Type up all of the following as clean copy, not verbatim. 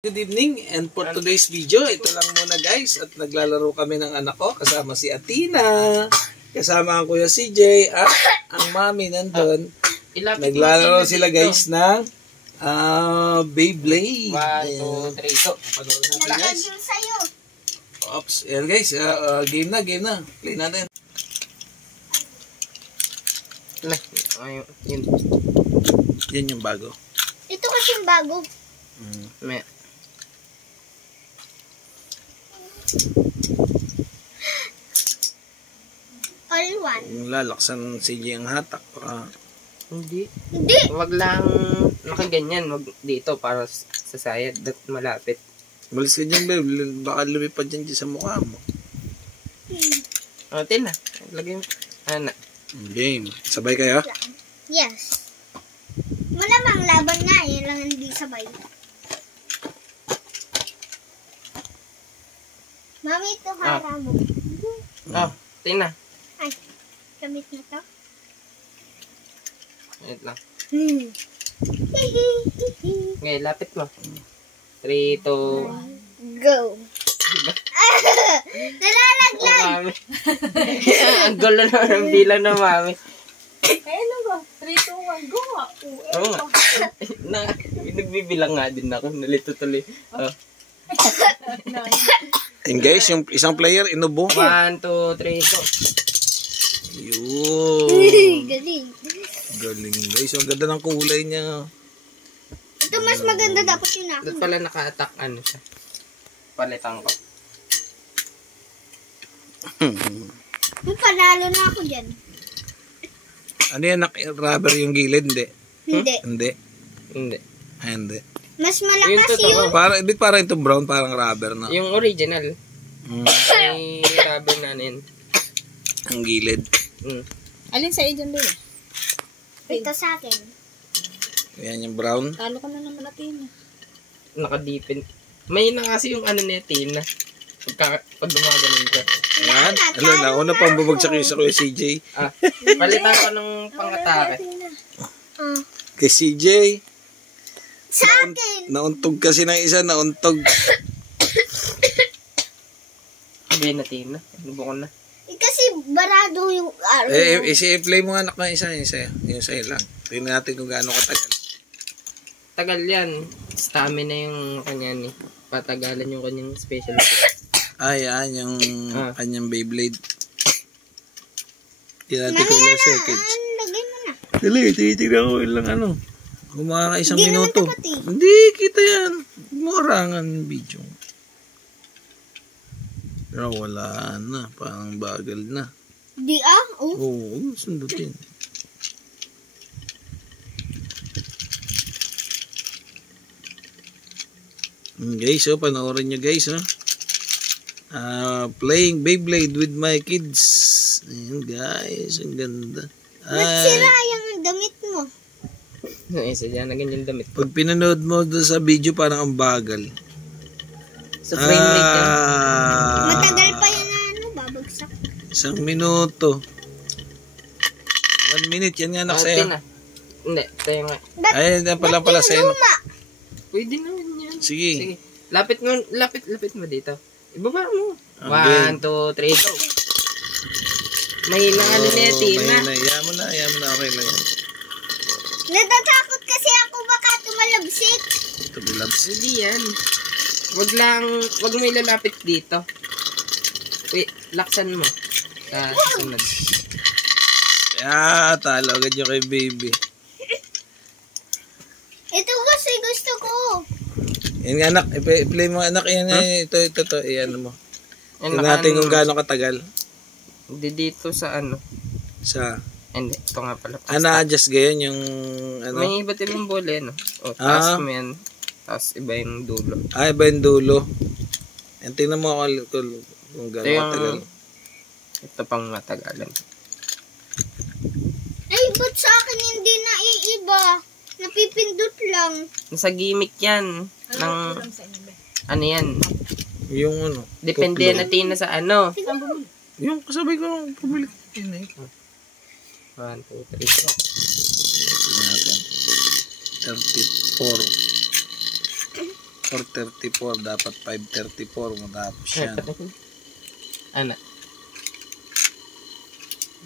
Good evening, and for today's video, ito lang muna guys, at naglalaro kami ng anak ko, kasama si Athena, kasama ang kuya CJ, at ang mami nandun. Naglalaro sila guys ng Beyblade. 1, 2, 3, go. Panood natin guys. Oops, yan guys, game na, play natin. Yan yung bago. Ito kasi yung bago. May All one. Yung lalaksan CJ ang hatak para... Hindi. Hindi. Wag lang nakaganyan. Wag dito para sa sayad. Malapit. Malis ka dyan, babe. Baka lumipad dyan sa mukha mo. O, tin na. Lagay mo. Ana. Game. Sabay kayo? Yes. Malamang laban nga eh. Lang hindi sabay. Mami, ito hara mo. Oh, tin na. Ay, gamit na to. Wait lang. Hihihihi. Okay, lapit mo. 3, 2, Go. Nalalaglag. mami. Ang gulo na ng bilang na mami. Ano ba? 3, 2, 1, go nga. Oo nga. Nagbibilang nga din ako. Nalito tuloy. Oh. And guys, yung isang player, inubo. 1, 2, 3, go. Yun. Galing. Galing guys. Ang ganda ng kulay niya. Ito mas maganda dapat yung Doon akin. pala naka-attack ano siya. Palitan ko. Kung panalo na ako dyan. Ano yan? Rubber yung gilid? Hindi. Hindi. Hindi. Hindi. Ay, hindi. Mas Yung malakas totoo. yung... Parang ito brown, parang rubber na. Yung original. Mm. May rubber na yun. Ang gilid. Alin sa dyan doon? Ito sa akin. Yan yung brown. Talo ka na naman natin. Nakadipin. May na kasi yung ano na Tina. Pag dumaganon ka. Yan. Ano, nauna pang bubagsak yung sa kuya CJ. Palitan ko ng pang-atake. Kay CJ. Sa akin. Nauntog kasi ng isa, nauntog. Sabihin na Tina. Lubo ko na. Kasi barado yung araw. I-play mo anak na isa. Yung sa'yo lang. Tingnan natin kung gaano katagal. Tagal yan. Stamina yung kanya ni. Patagalan yung kanyang special. Yan yung kanyang Beyblade. Tingnan natin kung ilang seconds. Lagay mo na. Dali, tinitignan ko ilang ano. Kung makaka-isang Hindi naman minuto. tapat eh. Hindi, kita yan. Morangan yung video. Pero wala na. Parang bagal na. Di Oo, sundutin. Guys, panoorin nyo guys, playing Beyblade with my kids. Ayan guys, ang ganda. Nagsira yung damit mo. Isa dyan na ganyan damit. Pag pinanood mo doon sa video, parang ang bagal. Sa frame rate yan. Matagal pa yan na babagsak. 1 minuto. 1 minute, yan nga anak sa'yo. Na. Hindi, tayo nga. Ay, yan pala sa'yo. Pwede naman yan. Sige. Lapit mo dito. Ibaba mo. Okay. 1, 2, 3, go. Mahina ano na yan, Tina. Iyan mo na, okay lang yan. Natatakot kasi ako baka tumalabsik. Ito bilabs. Hindi yan. Wag mo ilalapit dito. Wait, laksan mo. Sa sunod. Talo agad yung kay baby. Ito kasi gusto ko. Yan nga anak, i-play mo anak, yan nga, ito, iyan mo. Tingnan natin kung gaano katagal. Hindi dito sa ano. Sa, Hindi, ito nga pala. adjust gayon yung, ano. May iba't ibang bola yan. O, taas mo yan. Tapos iba yung dulo. Iba yung dulo. Yan, tingnan mo kung gaano katagal. Ito pang matagalan. Ay, ba't sa akin hindi naiiba? Napipindot lang. Nasa gimmick yan. Ano yan? Yung ano. Depende kuplo. natin na sa ano. Yung kasabay ko nung pumili. 1, 2, 3, Tingnan natin. 34. 4:34. Dapat 5:34 matapos yan. Ano?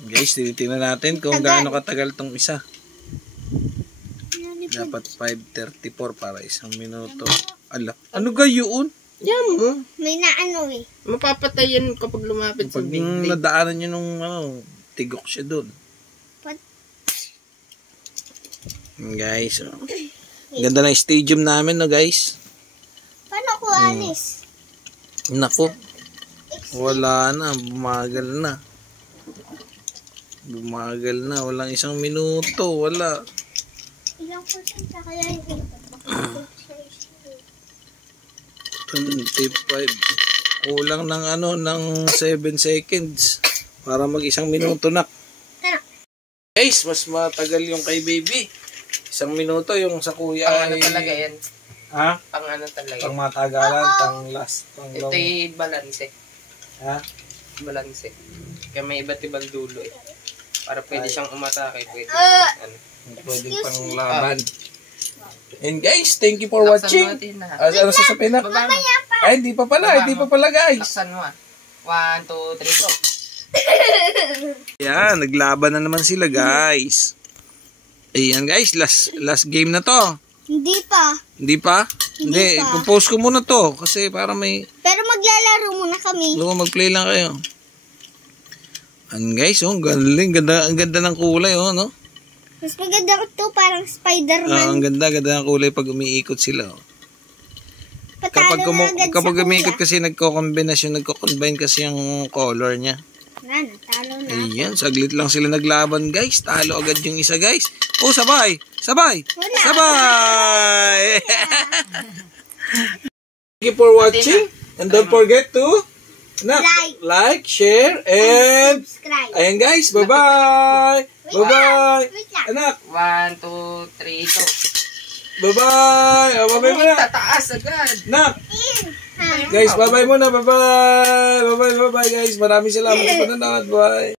Guys, tinitingnan natin kung gaano katagal tong isa. Dapat 5:34 para 1 minuto. Ala, ano gayon? Yan mo. May naano eh. Mapapatay yan kapag lumapit sa Pag big. nadaanan nyo nung tigok siya doon. Guys, ganda ng stadium namin, no guys. Paano ko alis? Nako, wala na, bumagal na. Bumagal na, walang 1 minuto, wala. Ilang percent na kaya yung 25. Kulang ng ng 7 seconds para mag 1 minuto na. Guys, mas matagal yung kay baby. 1 minuto yung sa kuya Pang ano talaga yan? Ha? Pang ano talaga? Pang matagalan, pang last, pang long. Ito'y balanse. Ha? Balanse. Kaya may iba't ibang dulo eh. Para pwede siyang umatake. Pwede ano. Pwede pang laban. And guys, thank you for watching. Ano sasabihin na? Ay, hindi pa pala guys. Laksan mo 1, 2, 3, go. Yan, naglaban na naman sila guys. Ayan guys, last game na to. Hindi pa. Hindi pa? Hindi, pa. compose ko muna to kasi para may Pero maglalaro muna kami. mag-play lang kayo. Ayan guys, ang ganda ng kulay no? Mas maganda to, parang Spider-Man. Ang ganda ng kulay pag umiikot sila. Patalo na agad Kapag sa umiikot kuya. kasi nagko-combine kasi yung color niya. Natalo na. Ayan, saglit lang sila naglaban guys. Talo agad yung isa guys. Oh, sabay! Sabay! Wala. Sabay! Thank you for watching. And don't forget to like, share, and Subscribe. ayan guys, bye-bye! Bye-bye! Wait lang. Anak, 1, 2, 3, go. bye-bye! Oh, bye-bye muna! Tataas agad. Nak! Ha? Guys, bye-bye muna! Bye-bye! Bye-bye guys! Maraming salamat sa panonood. Bye!